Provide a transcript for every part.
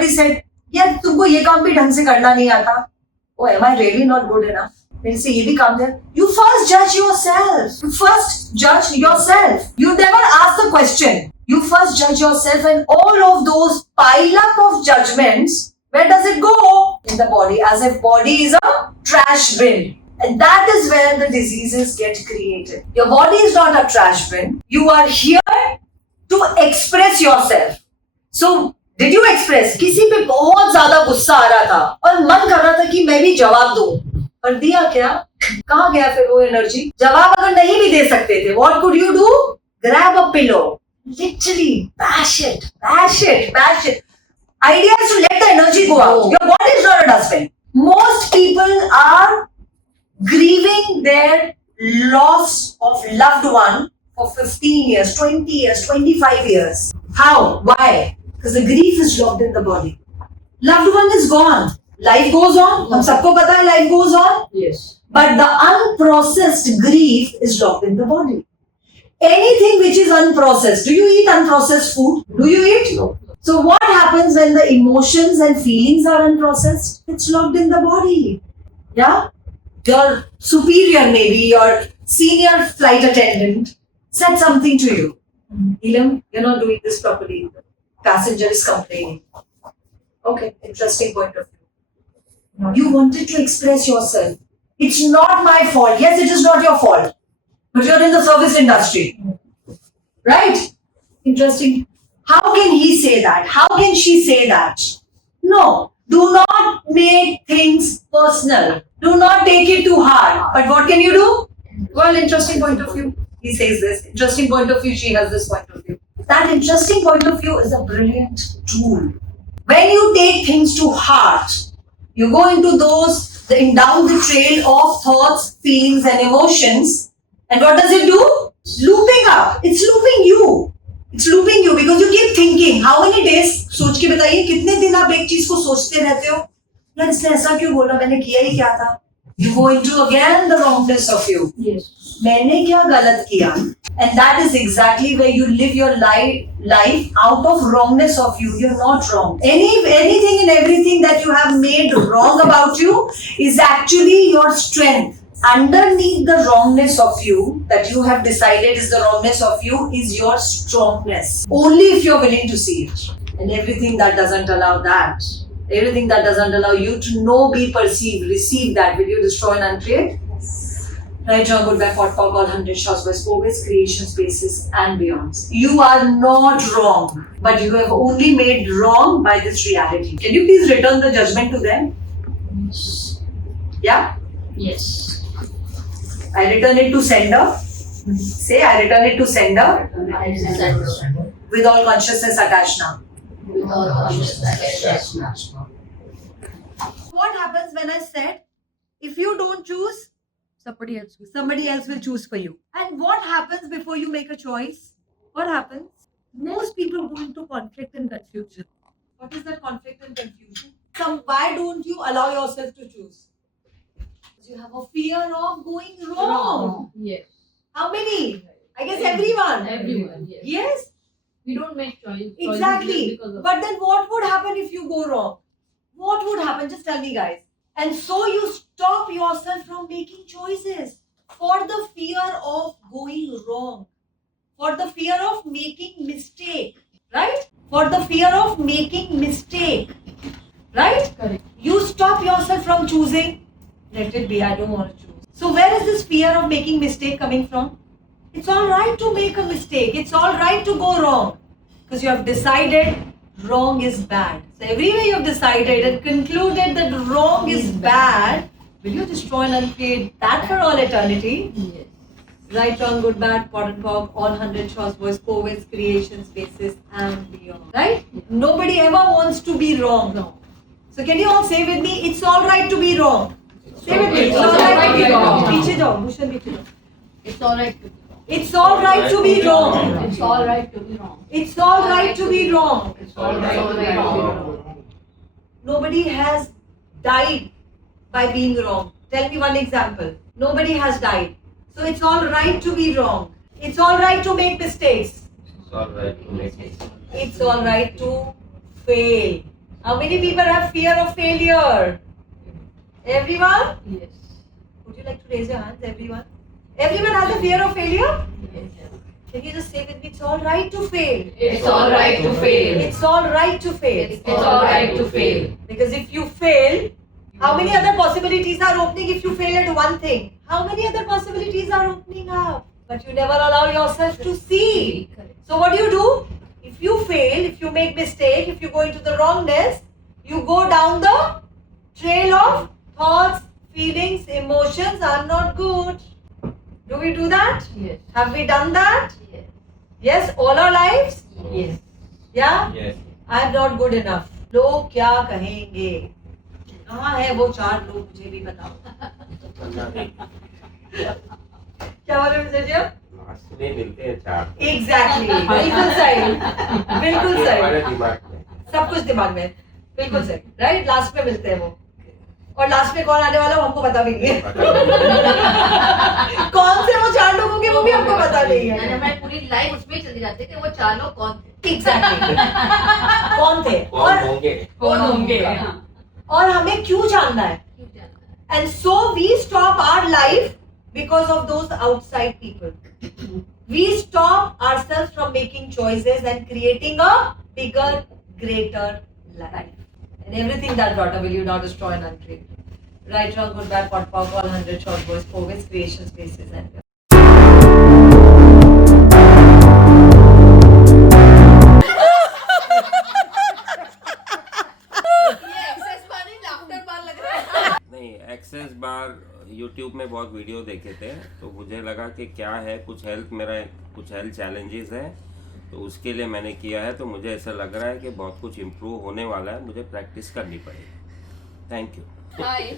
somebody said, यार तुमको ये काम भी ढंग से करना नहीं आता. Oh, am I really not good enough? They'll say, ये भी काम दे. You first judge yourself. You first judge yourself. You never ask the question. You first judge yourself, and all of those pile up of judgments, where does it go? In the body, as if body is a trash bin. And that is where the diseases get created. Your body is not a trash bin. You are here to express yourself. So, did you express? किसी पे बहुत ज्यादा गुस्सा आ रहा था और मन कर रहा था कि मैं भी जवाब दूं, पर दिया क्या? कहाँ गया फिर वो एनर्जी? जवाब अगर नहीं भी दे सकते थे, what could you do? Grab a pillow, literally bash it. Idea is to let the energy go out. Your body is not a dustbin. Most people are grieving their loss of loved one for 15 years, 20 years, 25 years. How? Why? Because the grief is locked in the body. Loved one is gone. Life goes on. हम सबको पता है life goes on. Yes. But the unprocessed grief is locked in the body. Anything which is unprocessed. Do you eat unprocessed food? Do you eat? No. So what happens when the emotions and feelings are unprocessed? It's locked in the body. Yeah? Your superior, maybe your senior flight attendant, said something to you. Elam, you're not doing this properly. The passenger is complaining. Okay, interesting point of view. You wanted to express yourself. It's not my fault. Yes, it is not your fault. But you're in the service industry. Right? Interesting. How can he say that? How can she say that? No. Do not make things personal. Do not take it too hard. But what can you do? Well, interesting point of view. He says this. Interesting point of view. She has this point of view. That interesting point of view is a brilliant tool. When you take things to heart, you go into down the trail of thoughts, feelings, and emotions. And what does it do? Looping up. It's looping you. It's looping you because you keep thinking. How many days? सोच के बताइए कितने दिन आप एक चीज को सोचते रहते हो? यार इसने ऐसा क्यों बोला? मैंने किया ही क्या था? You go into again the wrongness of you. Yes. मैंने क्या गलत किया? And that is exactly where you live your life out of wrongness of you. You're not wrong. Anything and everything that you have made wrong about you is actually your strength. Underneath the wrongness of you that you have decided is the wrongness of you is your strongness. Only if you're willing to see it. And everything that doesn't allow that, everything that doesn't allow you to know, be, perceive, receive that, will you destroy and uncreate? Right, John Goodback, Hot Pop, all 100 shots by Scoville, creation spaces and beyonds. You are not wrong, but you have only made wrong by this reality. Can you please return the judgment to them? Yes. Yeah? Yes. I return it to sender. Say, I return it to sender with all consciousness attached now. What happens when I said, if you don't choose, somebody else will choose for you? And what happens before you make a choice? What happens? Most people go into conflict and confusion. What is that conflict and confusion? Why don't you allow yourself to choose? You have a fear of going wrong. Yes. How many? I guess everyone. Everyone, yes. Yes? We don't make choices. Exactly. Because of But then what would happen if you go wrong? What would happen? Just tell me, guys. And so you stop yourself from making choices for the fear of going wrong, for the fear of making mistake, right? For the fear of making mistake, right? Correct. You stop yourself from choosing. Let it be, I don't want to choose. So where is this fear of making mistake coming from? It's all right to make a mistake. It's all right to go wrong. Because you have decided wrong is bad. So everywhere you have decided and concluded that wrong is bad, will you destroy and uncreate that for all eternity? Yes. Right, wrong, good, bad, pot and pop, all 100 shots, boys, COVIDs, creation, spaces, and beyond. Right? Nobody ever wants to be wrong. No. So can you all say with me, it's all right to be wrong. Say with me, It's all right to be wrong. पीछे जाओ, भूषण पीछे जाओ. It's all right to be wrong. It's all right to be wrong. It's all right to be wrong. It's all right to be wrong. It's all right to be wrong. Nobody has died by being wrong. Tell me one example. Nobody has died. So it's all right to be wrong. It's all right to make mistakes. It's all right to make mistakes. It's all right to fail. How many people have fear of failure? Everyone? Yes. Would you like to raise your hands, everyone? Everyone has a fear of failure? Yes. Can you just say with me, it's all right to fail. It's all right to fail. It's all right to fail. It's all right to fail. Because if you fail, how many other possibilities are opening if you fail at one thing? How many other possibilities are opening up? But you never allow yourself to see. So what do? If you fail, if you make mistake, if you go into the wrongness, you go down the trail of thoughts, feelings, emotions are not good. Do we do that? Yes. Have we done that? Yes. Yes, all our lives? Yes. Yeah? Yes. I am not good enough. लोग क्या कहेंगे? कहाँ है वो चार लोग मुझे भी बताओ. क्या बोले मिस्टर जी आप? लास्ट में मिलते हैं चार. Exactly. बिल्कुल सही. बिल्कुल हमारे सही. दिमाग में. सब कुछ दिमाग में. बिल्कुल सही. राइट? लास्ट में मिलते हैं वो. और लास्ट में कौन आने वाला वो हमको पता भी नहीं है. कौन से वो चार लोग होंगे वो भी हमको पता नहीं यानी है. हमारी पूरी लाइफ उसमें ही चली जाती है कि वो चार लोग कौन थे. Exactly. कौन थे? कौन और होंगे? कौन होंगे. और हमें क्यों जानना है? क्यों जानना है? And so we stop our life because of those outside people. We stop ourselves from making choices and creating a bigger, greater life. And everything that daughter will you now destroy and uncreate. Right, wrong, good, bad, pot, pop, all 100 short boys, progress, creation, spaces, and ये access बार नहीं laughter बार लग रहा है. नहीं, access बार YouTube में बहुत video देखे थे तो मुझे लगा कि क्या है, कुछ हेल्थ चैलेंजेस है तो उसके लिए मैंने किया है. तो मुझे ऐसा लग रहा है कि बहुत कुछ इम्प्रूव होने वाला है, मुझे प्रैक्टिस करनी पड़ेगी. Thank you. Hi,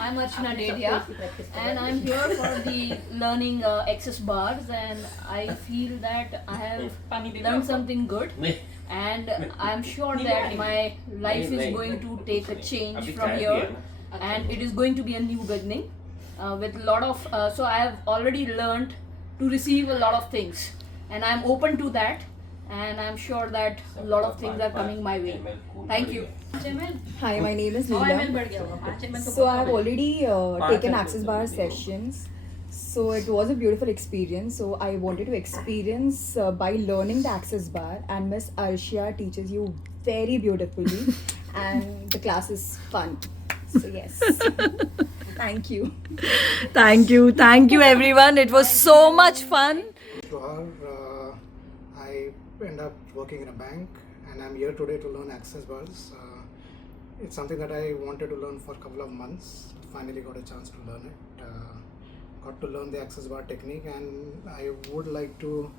I'm Archana Dedia and I'm here for the learning access bars, and I feel that I have learned something good, and I'm sure that my life is going to take a change from here, and it is going to be a new beginning with a lot of so I have already learned to receive a lot of things, and I'm open to that, and I'm sure that a lot of things are coming my way. Thank you. Hi, my name is Leela. So I have already taken Access Bar sessions. So it was a beautiful experience. So I wanted to experience by learning the Access Bar, and Miss Arshia teaches you very beautifully, and the class is fun. So yes, thank you. Thank you everyone. It was so much fun. To her, I end up working in a bank, and I'm here today to learn access bars. It's something that I wanted to learn for a couple of months. Finally got a chance to learn it. Got to learn the access bar technique, and I would like to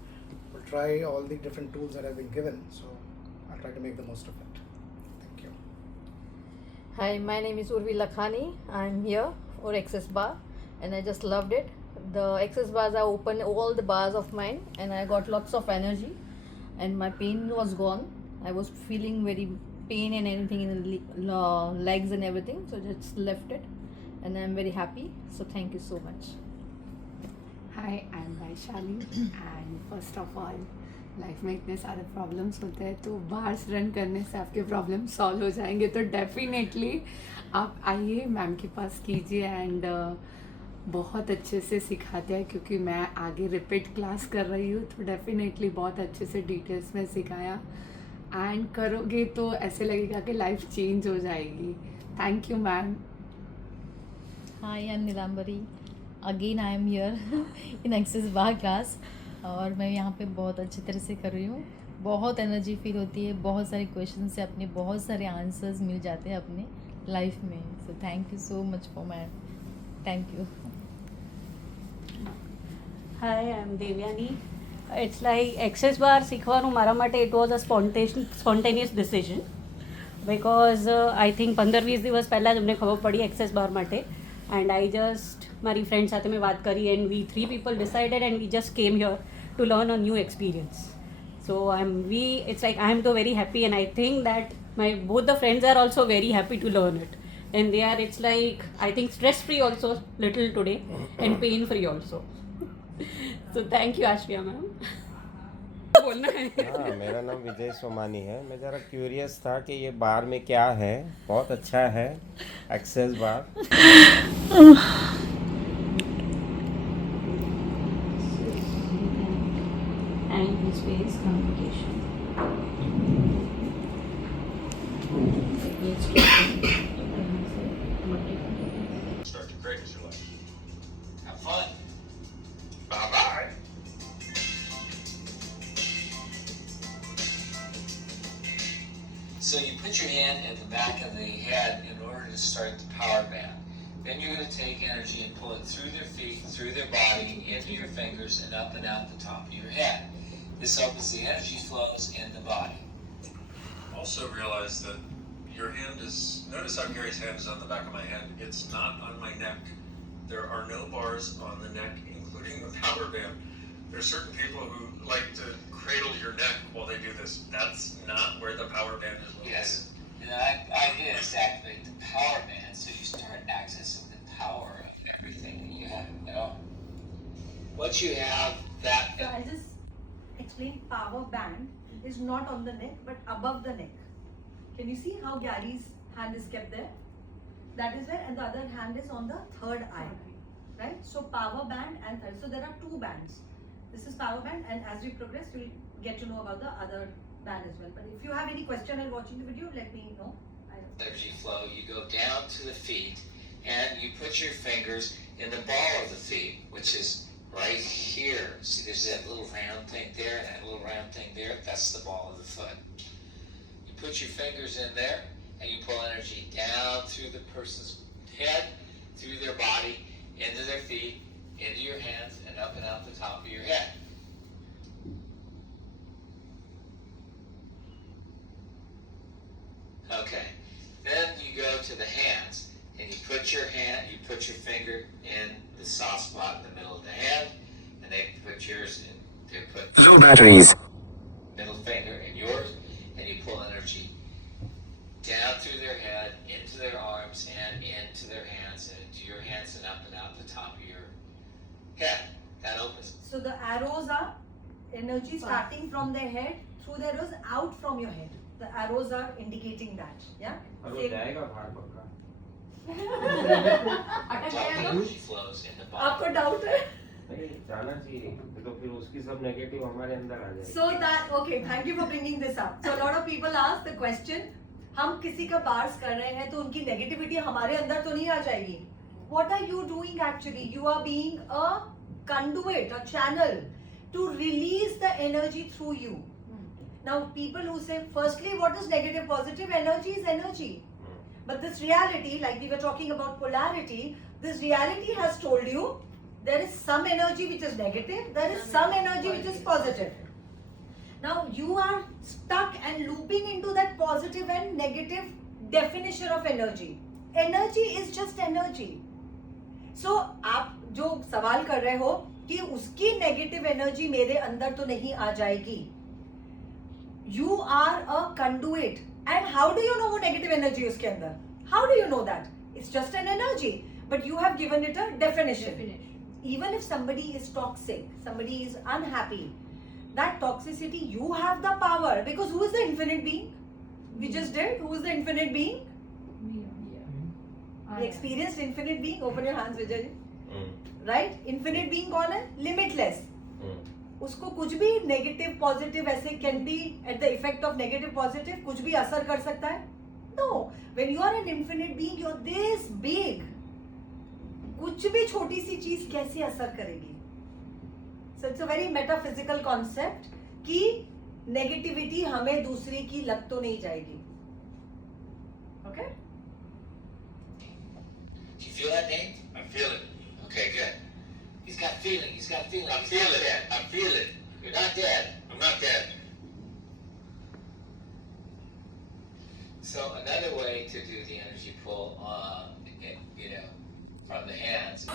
try all the different tools that have been given. So I'll try to make the most of it. Thank you. Hi, my name is Urvi Lakhani. I'm here for Access Bar and I just loved it. The Access Bars are open all the bars of mine, and I got lots of energy and my pain was gone. I was feeling very pain and anything in the legs and everything, so just left it and I'm very happy. So thank you so much. Hi, I'm Vaishali and first of all life में इतने सारे problems होते हैं तो bars run करने से आपके problem solve हो जाएंगे. तो डेफिनेटली आप आइए, मैम के पास कीजिए एंड बहुत अच्छे से सिखाते हैं क्योंकि मैं आगे रिपीट क्लास कर रही हूँ. तो डेफिनेटली बहुत अच्छे से डिटेल्स में सिखाया एंड करोगे तो ऐसे लगेगा कि लाइफ चेंज हो जाएगी. Thank you ma'am. Hi, I'm Nilambari. Again, I am here in Access Bar class. और मैं यहाँ पे बहुत अच्छी तरह से कर रही हूँ. बहुत एनर्जी फील होती है, बहुत सारे क्वेश्चन से अपने बहुत सारे आंसर्स मिल जाते हैं अपने लाइफ में. So thank you so much for my. Thank you. Hi I am Devyani. It's like access bar શીખવાનું મારા માટે it was a spontaneous decision because I think 15-20 દિવસ પહેલાં જ અમને ખબર પડી એક્સેસ બાર માટે એન્ડ આઈ જસ્ટ મારી ફ્રેન્ડ સાથે મેં વાત કરી and we 3 people decided and we just came here to learn a new experience. So it's like I am so very happy and I think that both the friends are also very happy to learn it. And they are, it's like, I think stress free also little today and pain free also. So thank you Ashriya ma'am. बोलना है. हाँ, मेरा नाम विजय सोमानी है. मैं ज़रा curious था कि ये बार में क्या है. बहुत अच्छा है access bar. And space communication. Start to create your life. Have fun. Bye bye. So you put your hand at the back of the head in order to start the power band. Then you're going to take energy and pull it through their feet, through their body, into your fingers, and up and out the top of your head. This opens the energy flows in the body. Also realize that your hand is, notice how Gary's hand is on the back of my head. It's not on my neck. There are no bars on the neck, including the power band. There's certain people who like to cradle your neck while they do this. That's not where the power band is located. Yes. And the idea is to activate the power band so you start accessing the power of everything that you have. You know? Once you have that. So I'll just explain. Power band is not on the neck but above the neck. Can you see how Gary's hand is kept there? That is where, and the other hand is on the third eye, right? So power band and third. So there are two bands. This is power band, and as we progress, we'll get to know about the other band as well. But if you have any question while watching the video, let me know. Energy flow, you go down to the feet and you put your fingers in the ball of the feet, which is right here. See, there's that little round thing there and that little round thing there. That's the ball of the foot. You put your fingers in there and you pull energy down through the person's head, through their body, into their feet, into your hands, and up and out the top of your head. Okay. Then you go to the hands, and you put your finger in the soft spot in the middle of the hand, and they put yours in. They put Low batteries. Middle finger in yours, and you pull energy down through their head, into their arms, and into their hands, and into your hands, and up and out the top of your head. That opens. So the arrows are energy starting from their head, through the arrows out from your head. The arrows are indicating that. Yeah. Energy flows in the body. आपको doubt है? नहीं, जाना चाहिए. तो फिर उसकी सब negative हमारे अंदर आ जाएगी. So that, okay, thank you for bringing this up. So a lot of people ask the question, हम किसी का बार्स कर रहे हैं तो उनकी नेगेटिविटी हमारे अंदर तो नहीं आ जाएगी. What are you doing actually? You are being a conduit, a channel to release the energy through you. Now people who say, firstly, what is negative, positive? Energy is energy. But this reality, like we were talking about polarity, this reality has told you there is some energy which is negative, there is some energy which is positive. Now you are stuck and looping into that positive and negative definition of energy. Energy is just energy. So आप जो सवाल कर रहे हो कि उसकी negative energy मेरे अंदर तो नहीं आ जाएगी. You are a conduit. And how do you know वो negative energy है उसके अंदर? How do you know that? It's just an energy. But you have given it a definition. Even if somebody is toxic, somebody is unhappy, that toxicity, you have the power. Because who is the infinite being? We just did. Who is the infinite being? The experienced infinite being. Open your hands, Vijay. Right? Infinite being कौन है? Limitless. उसको कुछ भी negative positive ऐसे can be at the effect of negative positive कुछ भी असर कर सकता है. No, when you are an infinite being you are this big. कुछ भी छोटी सी चीज कैसे असर करेगी? So it's a very metaphysical concept कि नेगेटिविटी हमें दूसरे की लग तो नहीं जाएगी. Okay? Do you feel that, Nate? I feel it. Okay, good. He's got feeling. He's got feeling. I feel it. I feel it. You're not dead. I'm not dead. So another way to do the energy pull, from the hands.